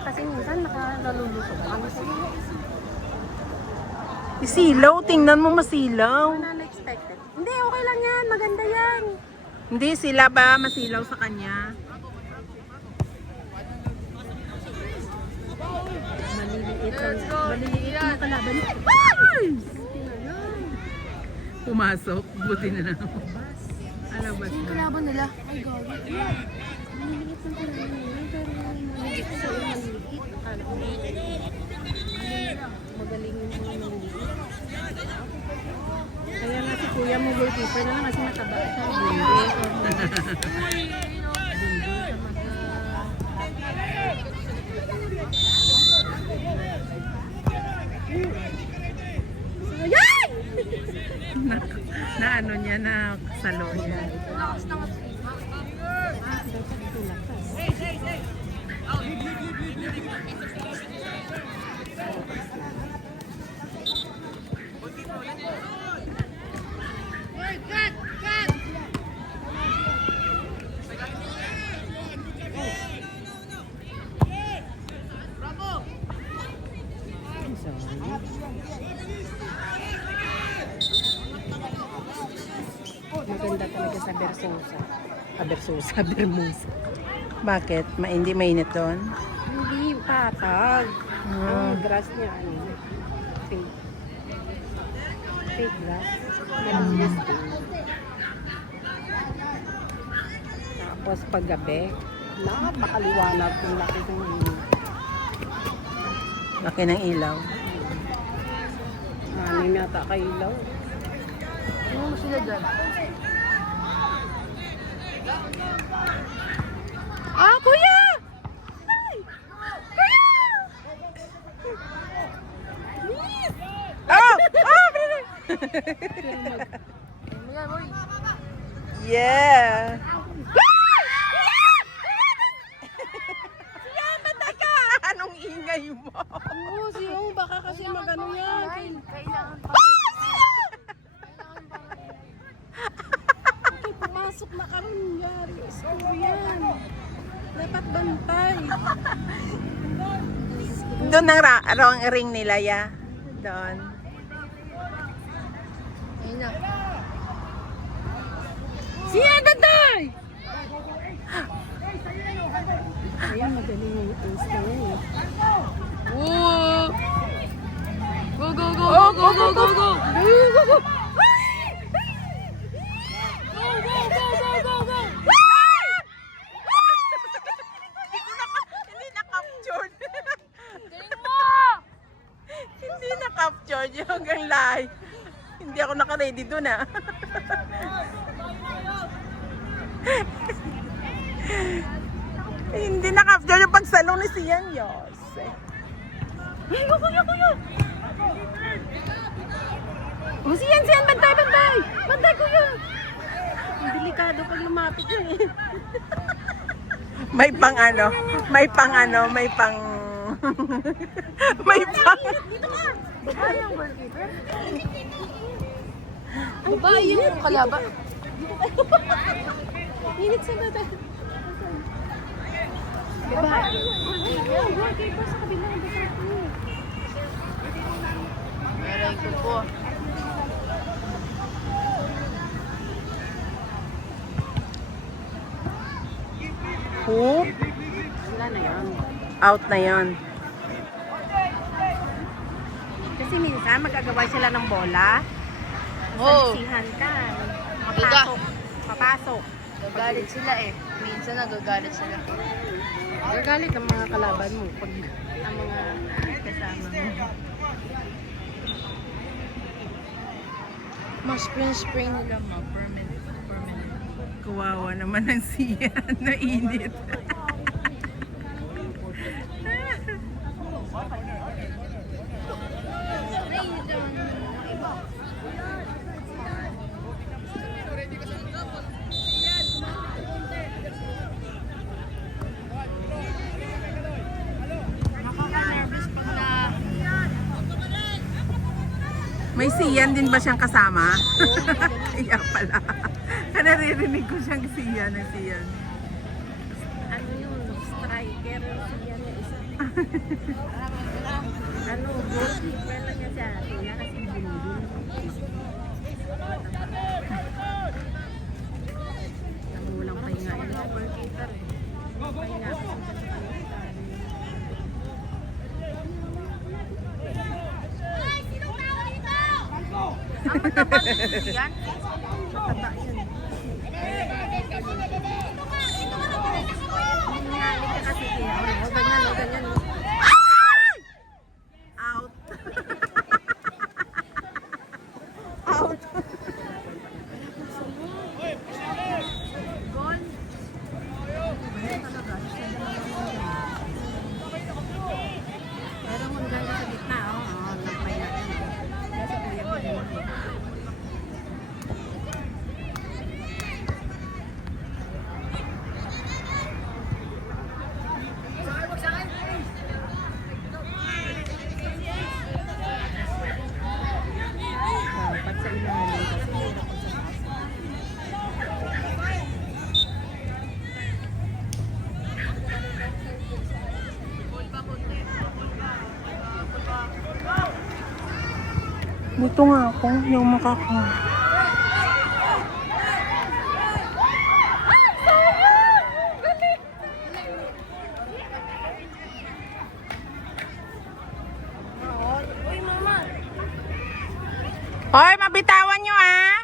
kasi minsan nakaluluto kami sa iyo. Isilaw, tingnan mo masilaw. Unexpected. Hindi, okay lang yan. Maganda yan. Hindi sila ba masilaw sa kanya? Maliliit yung kalaban. Pumasok, buti na lang. Alabas Yung na. kalaban nila. Ay, gabi. Maliliit ng kalaban nila. Pero maliit sa maliit. Magaling yung mga maliit. Kaya nga si kuya mo goalkeeper na lang kasi mataba siya. Na ano niya, na salo niya. Maganda talaga sa Bersosa. Bersosa, Bermusa. Bakit? Hindi mainit doon? Hindi, patag. Ang grass niya, ano, fake. Fake grass. Tapos paggabi, napakaliwanag ng laki ng Laki ng ilaw. anim yata kailaw. Ano sila dyan? Ah, kuya! Ay! Kuya! Please! Oh! Oh! Yeah! Anong ingay mo? Oo, siya. Baka kasi magano yan. Kailangan pa. Okay, pumasok na karon yari. Isuro yan. Dapat bantay. Doon ang ring nila, ya. Doon. Ayun na. Siya, bantay! Ayan, magaling yung ace na yan eh. Woo! Go, go, go, go, go, go, go, go! Go, go, go! Hindi na-captured. Hindi na-captured yung hanggang live. Hindi ako naka-ready doon, ah. Hindi na-capture yung pagsalong ni Sian Yos. Ay, go, kuya, kuya! Oh, siyan, bantay, bantay! Bantay, kuya! Ang delikado pag lumapit yun eh. May pang ano, may pang ano, may pang... may pang... Dito ka! Babae ang goalkeeper? Babae yung kalaban. Minit sa bata. Babae. Goalkeeper sa kabilang bata. Meron ko po. Hoop. Wala na yan. Out na yon. Kasi minsan magagawa sila ng bola. Oo. Salisihan ka. Papasok. Papasok. Nagagalit sila eh. Minsan nagagalit sila. Gagalit ang mga kalaban mo pag ang mga kasama mo. Mas spring nila ma. Permanent. Kawawa naman ang Sian na init. Nakaka-nervous pag na... May Sian din ba siyang kasama? Kaya pala. Naririnig ko siyang Sian ng Sian. Ano yun? Striker. Siya na isa. Ano, gold. Pwede niya siya. Wala kasi binibin. Ang walang pahinga. Yan ang barcator eh. Pahinga. Ang matabang hindi yan. Mataba yan. Hingali ka kasi kaya. O, ganyan, o, ganyan. O. Out. Out. Goal. Ayan talaga. Pero kung ganda sa gitna, lampay natin. Kasi kuya mo din. Dapat sa ilalim kasi hirap ko sa taas. Dito nga ako, yung makaka. Hoy, mabitawan nyo ah!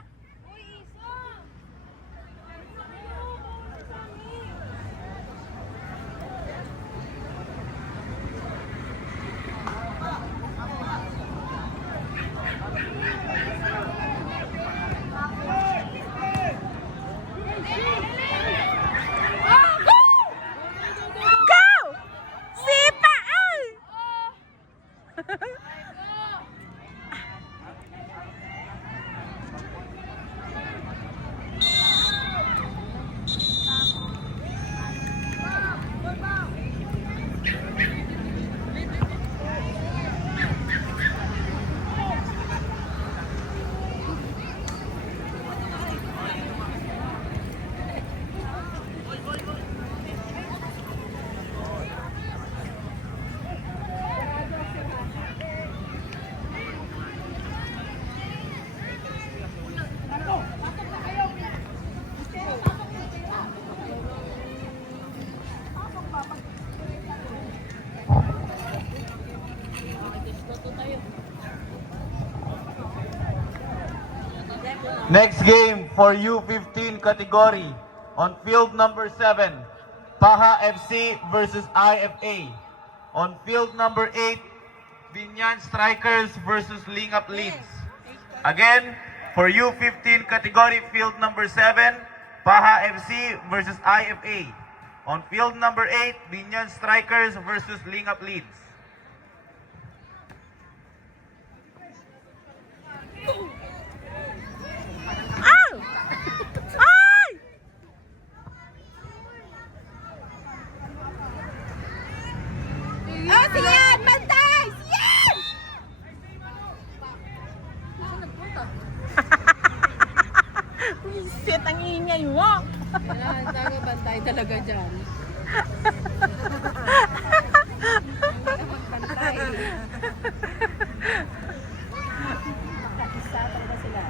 Go! Sipa! Ay! Next game for U15 category on field number 7, Paha FC versus IFA. On field number 8, Binyan Strikers versus Lingap Leeds. Again, for U15 category field number 7, Paha FC versus IFA. On field number 8, Binyan Strikers versus Lingap Leeds. Ay! Oh, sige yan! Bantay! Yan! Saan nagpunta? Shit, ang ingay mo! Kailangan tayo bantay talaga dyan. Magbantay. Isa talaga sila.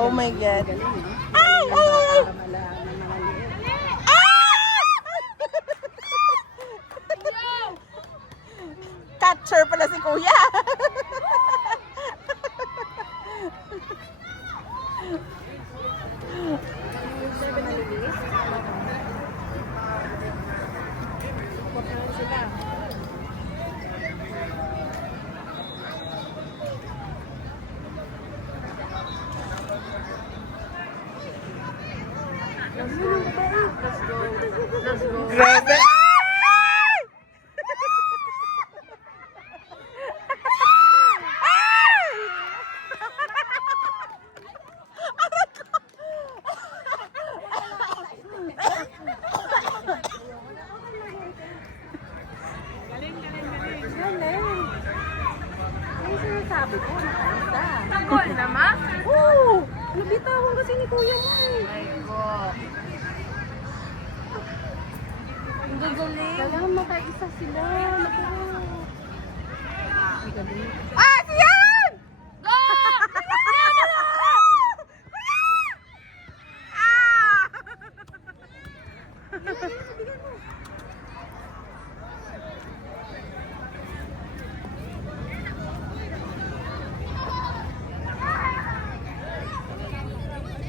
Oh my God. Galing, no? Ay! Ay! Ay! Ay! Catcher pala si Kuya. Let's go. Let's go. Grabe. kuya mo eh. Ay ko. Ang gagaling. Kailangan makaisa sila. Naku. Ang galing. Ah, siyan! Go!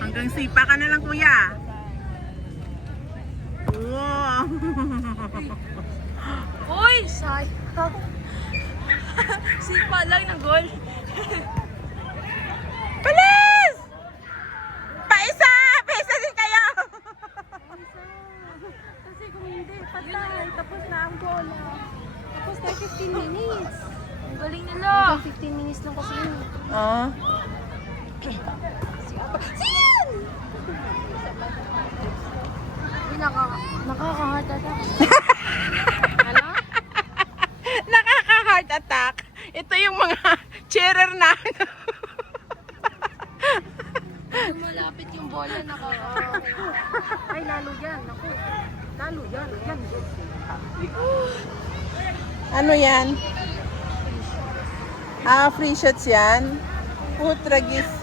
Hanggang sipa ka na lang, kuya. Wow. Uy! Sayang. Sipa lang ng goal. Bilis! Paisa! Paisa din kayo! Kasi kung hindi, patay. Tapos na ang goal. Tapos na 15 minutes. Ang galing nila. 15 minutes lang kasi yun. Oo. Nakaka-heart attack. Ano? Nakaka-heart attack. Ito yung mga cheerer na. Kung malapit yung bola, Ay, lalo yan. Ako. Lalo yan. Yan. Ano yan? Ah, free shots yan. Putragis.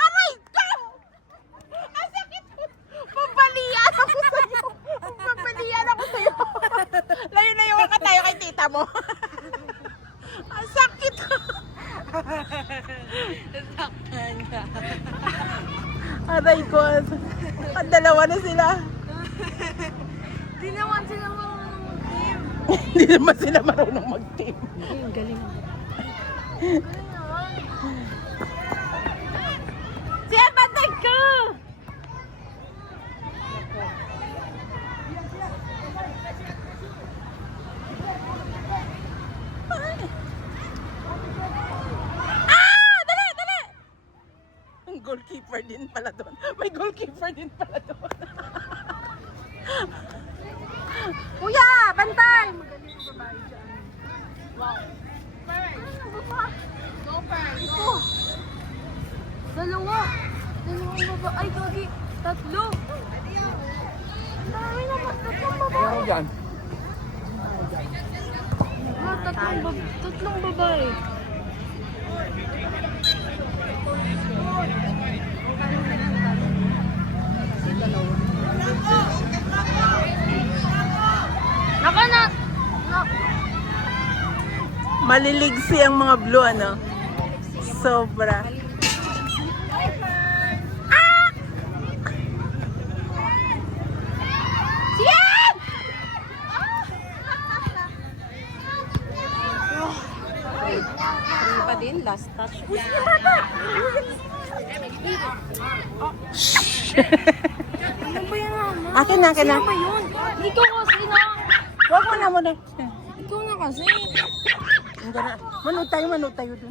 Aray ka! Ang sakit! Pabalian ako sa'yo! Pabalian ako sa'yo! Layo-layo ka tayo kay tita mo. Ang sakit! Nasaktan ka. Aray ko. Dalawa na sila. Di naman sila marunong mag-team. Hindi naman sila marunong mag-team. Ang galing. Siya, bantay ka! Dali, dali! Ang goalkeeper din pala doon. May goalkeeper din pala doon. Kuya, bantay! Magaling yung babae dyan. Ito. Dalawa. Dalawang babae. Ay, gagi. Tatlo. Ang dami naman. Tatlong babae. Tatlong babae. Naka na. Maliligsi ang mga blue, ano? Sobra. Siyan! Ano pa din? Last touch. Ano ba yan, Mama? Akin na, akin na. Sino ba yun? Ikaw kasi na. Huwag mo na muna. Ikaw na kasi. Manood tayo dun.